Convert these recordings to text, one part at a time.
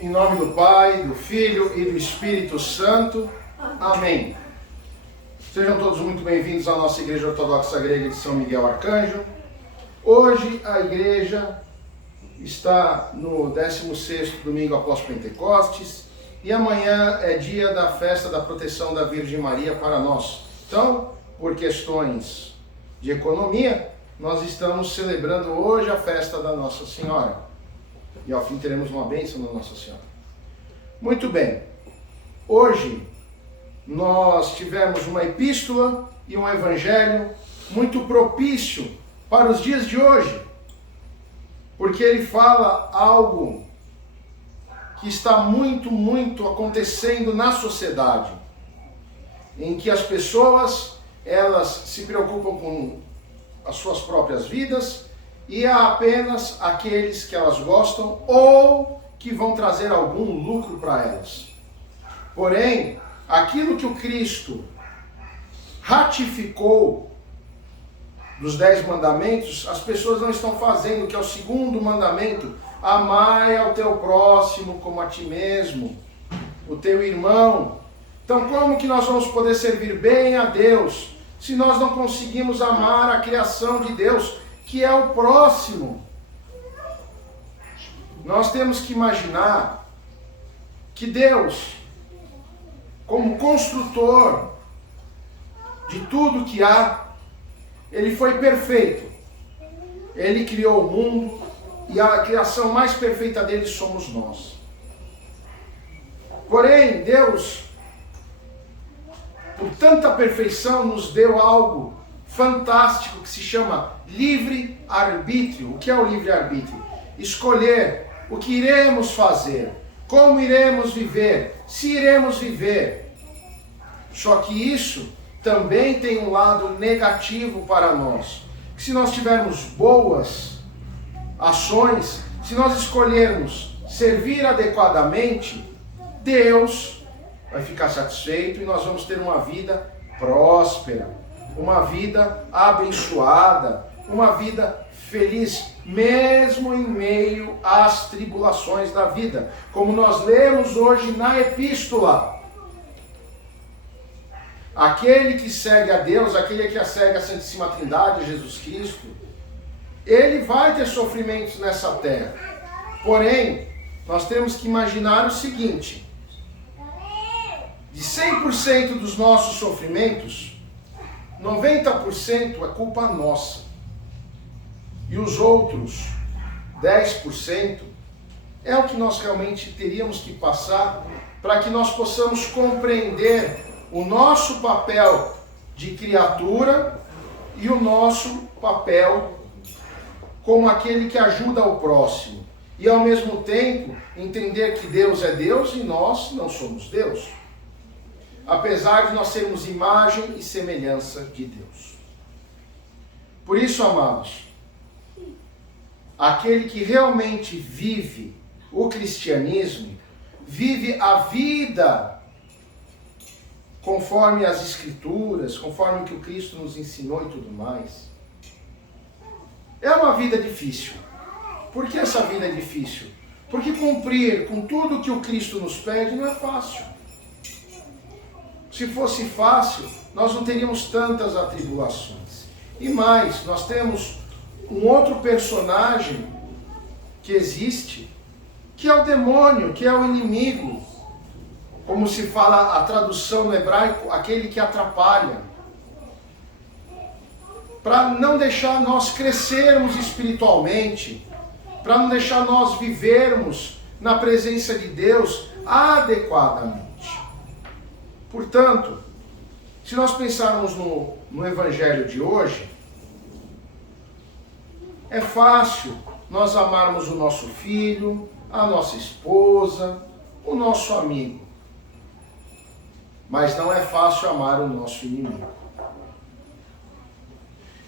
Em nome do Pai, do Filho e do Espírito Santo. Amém. Sejam todos muito bem-vindos à nossa Igreja Ortodoxa Grega de São Miguel Arcanjo. Hoje a igreja está no 16º domingo após Pentecostes e amanhã é dia da festa da proteção da Virgem Maria para nós. Então, por questões de economia, nós estamos celebrando hoje a festa da Nossa Senhora. E ao fim teremos uma bênção da Nossa Senhora. Muito bem. Hoje nós tivemos uma epístola e um evangelho muito propício para os dias de hoje. Porque ele fala algo que está muito acontecendo na sociedade. Em que as pessoas, elas se preocupam com as suas próprias vidas e há apenas aqueles que elas gostam ou que vão trazer algum lucro para elas. Porém, aquilo que o Cristo ratificou dos 10 mandamentos, as pessoas não estão fazendo, que é o segundo mandamento: amai ao teu próximo como a ti mesmo, o teu irmão. Então, como que nós vamos poder servir bem a Deus se nós não conseguimos amar a criação de Deus, que é o próximo? Nós temos que imaginar que Deus, como construtor de tudo que há, Ele foi perfeito. Ele criou o mundo e a criação mais perfeita dele somos nós. Porém, Deus, por tanta perfeição, nos deu algo fantástico que se chama livre-arbítrio. O que é o livre-arbítrio? Escolher o que iremos fazer, como iremos viver, se iremos viver. Só que isso também tem um lado negativo para nós. Que se nós tivermos boas ações, se nós escolhermos servir adequadamente, Deus vai ficar satisfeito e nós vamos ter uma vida próspera, uma vida abençoada, uma vida feliz, mesmo em meio às tribulações da vida, como nós lemos hoje na epístola. Aquele que segue a Deus, aquele que segue a Santíssima Trindade, Jesus Cristo, ele vai ter sofrimentos nessa terra. Porém, nós temos que imaginar o seguinte: de 100% dos nossos sofrimentos, 90% é culpa nossa. E os outros 10% é o que nós realmente teríamos que passar para que nós possamos compreender o nosso papel de criatura e o nosso papel como aquele que ajuda o próximo. E ao mesmo tempo entender que Deus é Deus e nós não somos Deus. Apesar de nós sermos imagem e semelhança de Deus. Por isso, amados, aquele que realmente vive o cristianismo, vive a vida conforme as Escrituras, conforme o que o Cristo nos ensinou e tudo mais. É uma vida difícil. Por que essa vida é difícil? Porque cumprir com tudo que o Cristo nos pede não é fácil. Se fosse fácil, nós não teríamos tantas atribulações. E mais, nós temos um outro personagem que existe, que é o demônio, que é o inimigo. Como se fala a tradução no hebraico, aquele que atrapalha. Para não deixar nós crescermos espiritualmente, para não deixar nós vivermos na presença de Deus adequadamente. Portanto, se nós pensarmos no evangelho de hoje, é fácil nós amarmos o nosso filho, a nossa esposa, o nosso amigo. Mas não é fácil amar o nosso inimigo.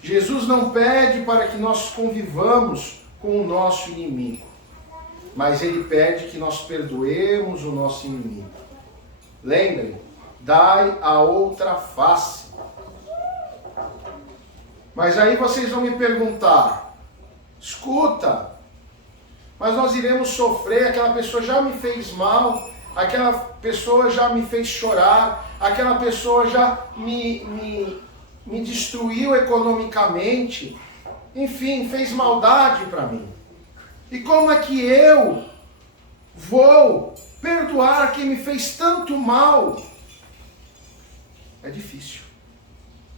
Jesus não pede para que nós convivamos com o nosso inimigo, mas ele pede que nós perdoemos o nosso inimigo. Lembrem, dai a outra face. Mas aí vocês vão me perguntar: escuta, mas nós iremos sofrer, aquela pessoa já me fez mal, aquela pessoa já me fez chorar, aquela pessoa já me destruiu economicamente, enfim, fez maldade para mim. E como é que eu vou perdoar quem me fez tanto mal? É difícil,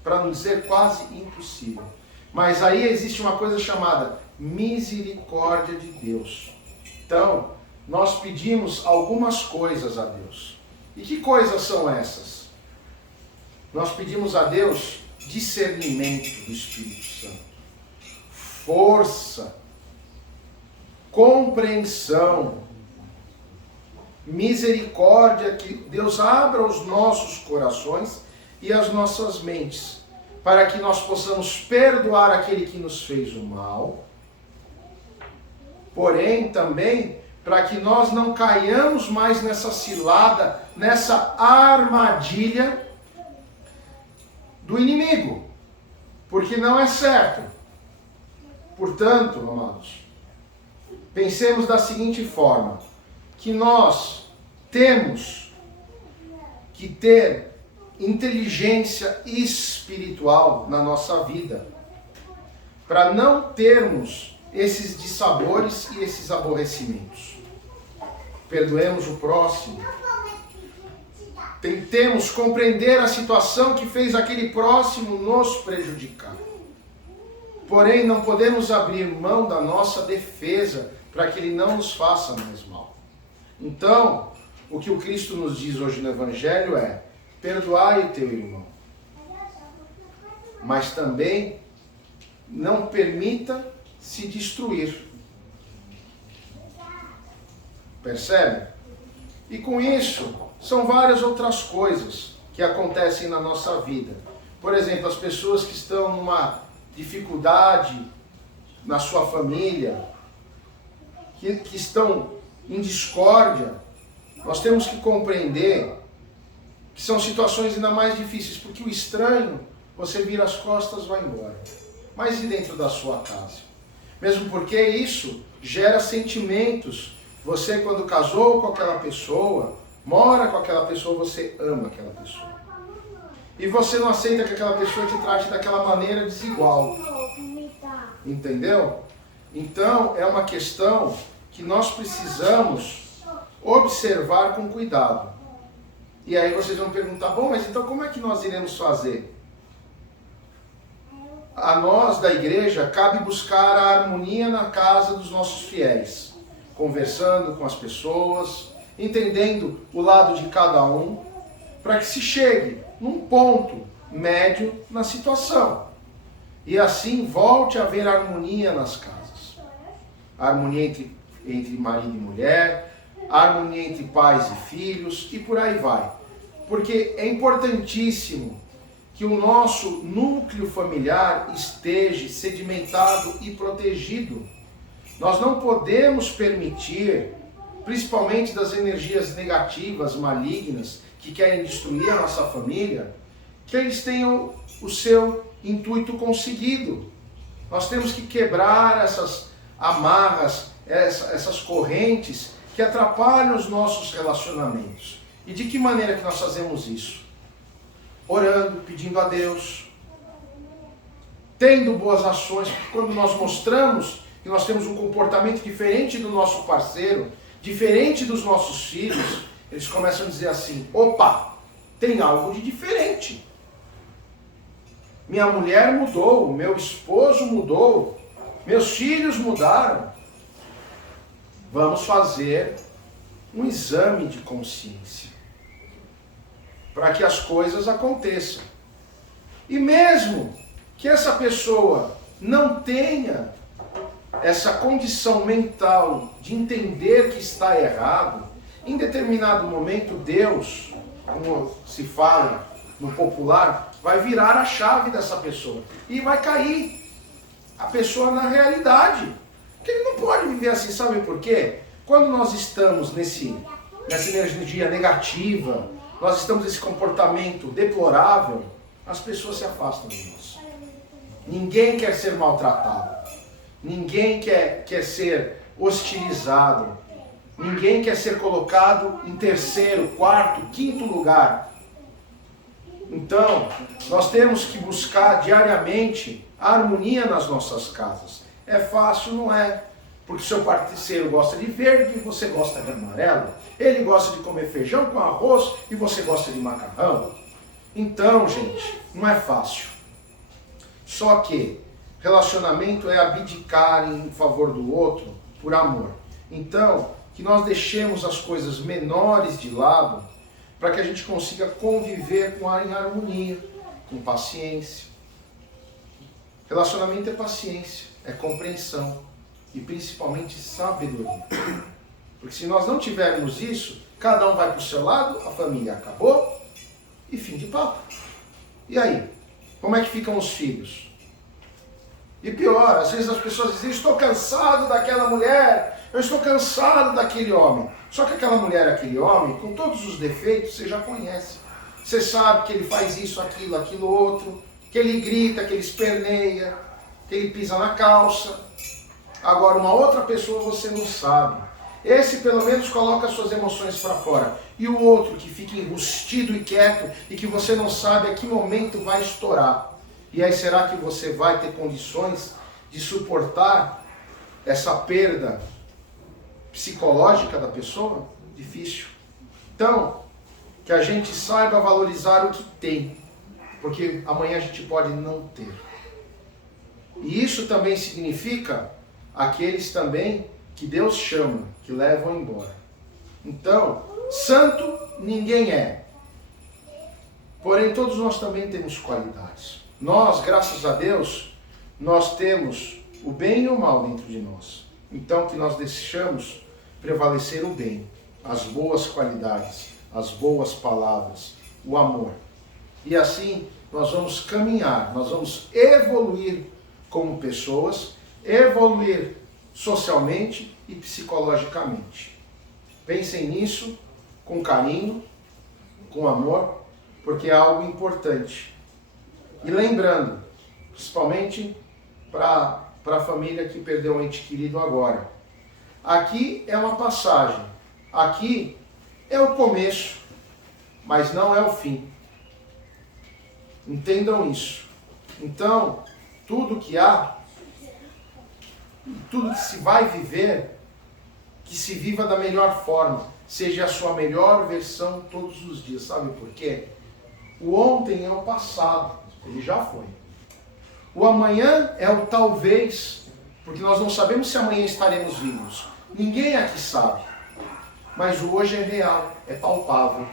para não dizer quase impossível. Mas aí existe uma coisa chamada misericórdia de Deus. Então, nós pedimos algumas coisas a Deus. E que coisas são essas? Nós pedimos a Deus discernimento do Espírito Santo, força, compreensão, misericórdia, que Deus abra os nossos corações e as nossas mentes, para que nós possamos perdoar aquele que nos fez o mal, porém também para que nós não caiamos mais nessa cilada, nessa armadilha do inimigo, porque não é certo. Portanto, amados, pensemos da seguinte forma, que nós temos que ter inteligência espiritual na nossa vida, para não termos esses dissabores e esses aborrecimentos. Perdoemos o próximo. Tentemos compreender a situação que fez aquele próximo nos prejudicar. Porém, não podemos abrir mão da nossa defesa para que ele não nos faça mais mal. Então, o que o Cristo nos diz hoje no Evangelho é: perdoai o teu irmão. Mas também não permita se destruir. Percebe? E com isso, são várias outras coisas que acontecem na nossa vida. Por exemplo, as pessoas que estão numa dificuldade na sua família, que estão em discórdia, nós temos que compreender que são situações ainda mais difíceis, porque o estranho, você vira as costas e vai embora. Mas e dentro da sua casa? Mesmo porque isso gera sentimentos. Você, quando casou com aquela pessoa, mora com aquela pessoa, você ama aquela pessoa. E você não aceita que aquela pessoa te trate daquela maneira desigual. Entendeu? Então, é uma questão que nós precisamos observar com cuidado. E aí vocês vão perguntar, bom, mas então como é que nós iremos fazer? A nós da igreja cabe buscar a harmonia na casa dos nossos fiéis, conversando com as pessoas, entendendo o lado de cada um, para que se chegue num ponto médio na situação. E assim volte a haver harmonia nas casas. Harmonia entre marido e mulher, harmonia entre pais e filhos e por aí vai. Porque é importantíssimo que o nosso núcleo familiar esteja sedimentado e protegido. Nós não podemos permitir, principalmente das energias negativas, malignas, que querem destruir a nossa família, que eles tenham o seu intuito conseguido. Nós temos que quebrar essas amarras, essas correntes que atrapalham os nossos relacionamentos. E de que maneira que nós fazemos isso? Orando, pedindo a Deus, tendo boas ações, porque quando nós mostramos que nós temos um comportamento diferente do nosso parceiro, diferente dos nossos filhos, eles começam a dizer assim, opa, tem algo de diferente. Minha mulher mudou, meu esposo mudou, meus filhos mudaram. Vamos fazer um exame de consciência para que as coisas aconteçam. E mesmo que essa pessoa não tenha essa condição mental de entender que está errado, em determinado momento Deus, como se fala no popular, vai virar a chave dessa pessoa e vai cair a pessoa na realidade. Porque ele não pode viver assim, sabe por quê? Quando nós estamos nessa energia negativa, nós estamos nesse comportamento deplorável, as pessoas se afastam de nós. Ninguém quer ser maltratado. Ninguém quer ser hostilizado. Ninguém quer ser colocado em terceiro, quarto, quinto lugar. Então, nós temos que buscar diariamente a harmonia nas nossas casas. É fácil, não é? Porque o seu parceiro gosta de verde e você gosta de amarelo. Ele gosta de comer feijão com arroz e você gosta de macarrão. Então, gente, não é fácil. Só que relacionamento é abdicar em favor do outro por amor. Então, que nós deixemos as coisas menores de lado para que a gente consiga conviver em harmonia, com paciência. Relacionamento é paciência, é compreensão e principalmente sabedoria. Porque se nós não tivermos isso, cada um vai para o seu lado, a família acabou e fim de papo. E aí? Como é que ficam os filhos? E pior, às vezes as pessoas dizem, estou cansado daquela mulher, eu estou cansado daquele homem. Só que aquela mulher, aquele homem, com todos os defeitos, você já conhece. Você sabe que ele faz isso, aquilo outro, que ele grita, que ele esperneia, que ele pisa na calça. Agora, uma outra pessoa você não sabe. Esse pelo menos coloca suas emoções para fora. E o outro que fica enrustido e quieto e que você não sabe a que momento vai estourar. E aí será que você vai ter condições de suportar essa perda psicológica da pessoa? Difícil. Então, que a gente saiba valorizar o que tem, porque amanhã a gente pode não ter. E isso também significa aqueles também que Deus chama, que levam embora. Então, santo ninguém é. Porém, todos nós também temos qualidades. Nós, graças a Deus, nós temos o bem e o mal dentro de nós. Então, que nós deixamos prevalecer o bem, as boas qualidades, as boas palavras, o amor. E assim, nós vamos caminhar, nós vamos evoluir como pessoas, evoluir socialmente e psicologicamente. Pensem nisso com carinho, com amor, porque é algo importante. E lembrando, principalmente para a família que perdeu um ente querido agora. Aqui é uma passagem, aqui é o começo, mas não é o fim. Entendam isso. Então, tudo que há, tudo que se vai viver, que se viva da melhor forma, seja a sua melhor versão todos os dias. Sabe por quê? O ontem é o passado, ele já foi. O amanhã é o talvez, porque nós não sabemos se amanhã estaremos vivos. Ninguém aqui sabe. Mas o hoje é real, é palpável.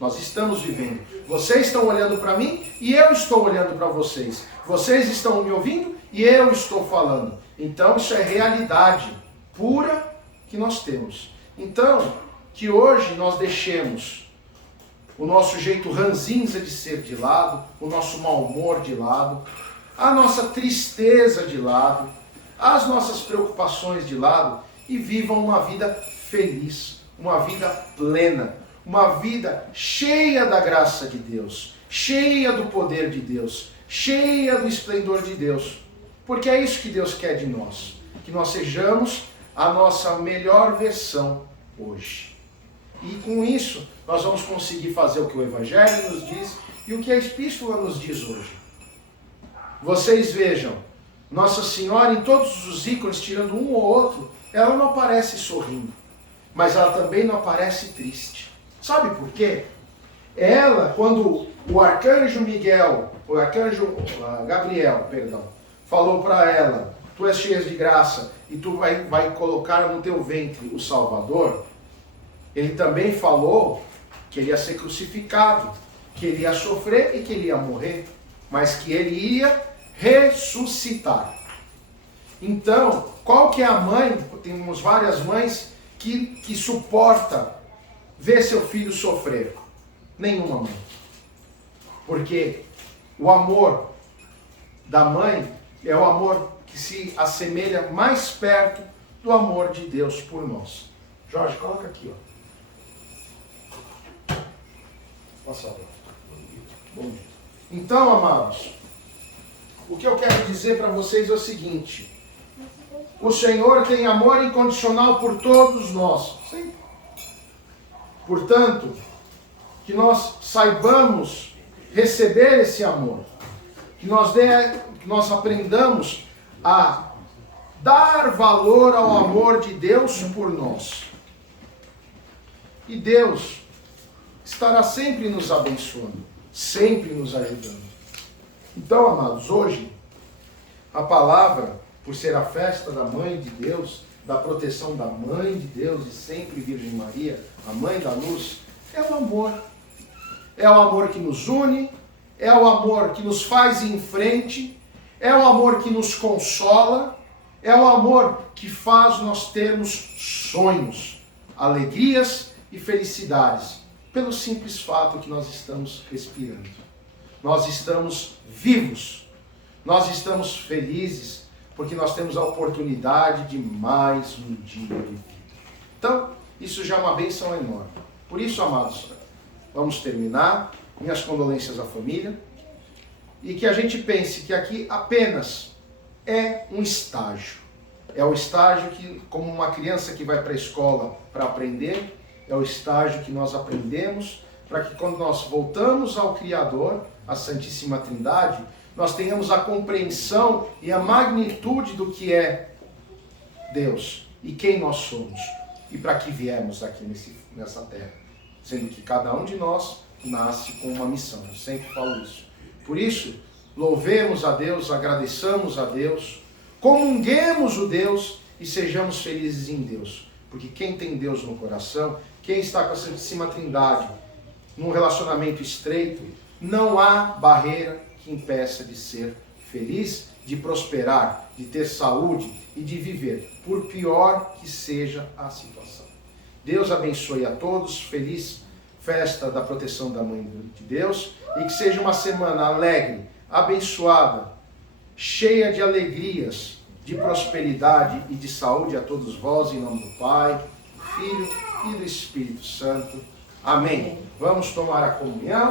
Nós estamos vivendo. Vocês estão olhando para mim e eu estou olhando para vocês. Vocês estão me ouvindo e eu estou falando. Então isso é realidade pura que nós temos. Então, que hoje nós deixemos o nosso jeito ranzinza de ser de lado, o nosso mau humor de lado, a nossa tristeza de lado, as nossas preocupações de lado e vivam uma vida feliz, uma vida plena, uma vida cheia da graça de Deus, cheia do poder de Deus, cheia do esplendor de Deus. Porque é isso que Deus quer de nós, que nós sejamos a nossa melhor versão hoje. E com isso, nós vamos conseguir fazer o que o Evangelho nos diz e o que a Epístola nos diz hoje. Vocês vejam, Nossa Senhora em todos os ícones, tirando um ou outro, ela não aparece sorrindo, mas ela também não aparece triste. Sabe por quê? Ela, quando o arcanjo Gabriel, falou para ela, tu és cheia de graça e tu vai colocar no teu ventre o Salvador, ele também falou que ele ia ser crucificado, que ele ia sofrer e que ele ia morrer, mas que ele ia ressuscitar. Então, qual que é a mãe? Temos várias mães que suporta ver seu filho sofrer. Nenhuma mãe. Porque o amor da mãe é o amor que se assemelha mais perto do amor de Deus por nós. Jorge, coloca aqui, ó. Passa lá. Bom dia. Então, amados, o que eu quero dizer para vocês é o seguinte: O Senhor tem amor incondicional por todos nós. Sempre. Portanto, que nós saibamos receber esse amor. Que nós aprendamos a dar valor ao amor de Deus por nós. E Deus estará sempre nos abençoando, sempre nos ajudando. Então, amados, hoje, a palavra, por ser a festa da Mãe de Deus, da proteção da Mãe de Deus e sempre Virgem Maria, a Mãe da Luz, é o amor. É o amor que nos une, é o amor que nos faz ir em frente, é o amor que nos consola, é o amor que faz nós termos sonhos, alegrias e felicidades, pelo simples fato que nós estamos respirando. Nós estamos vivos, nós estamos felizes, porque nós temos a oportunidade de mais um dia de vida. Então, isso já é uma bênção enorme. Por isso, amados, vamos terminar. Minhas condolências à família. E que a gente pense que aqui apenas é um estágio. É o estágio que, como uma criança que vai para a escola para aprender, é o estágio que nós aprendemos para que quando nós voltamos ao Criador, à Santíssima Trindade, nós tenhamos a compreensão e a magnitude do que é Deus e quem nós somos e para que viemos aqui nessa terra. Sendo que cada um de nós nasce com uma missão. Eu sempre falo isso. Por isso, louvemos a Deus, agradeçamos a Deus, comunguemos o Deus e sejamos felizes em Deus. Porque quem tem Deus no coração, quem está com a Santíssima Trindade num relacionamento estreito, não há barreira que impeça de ser feliz, de prosperar, de ter saúde e de viver, por pior que seja a situação. Deus abençoe a todos, feliz festa da proteção da Mãe de Deus, e que seja uma semana alegre, abençoada, cheia de alegrias, de prosperidade e de saúde a todos vós, em nome do Pai, do Filho e do Espírito Santo. Amém. Vamos tomar a comunhão.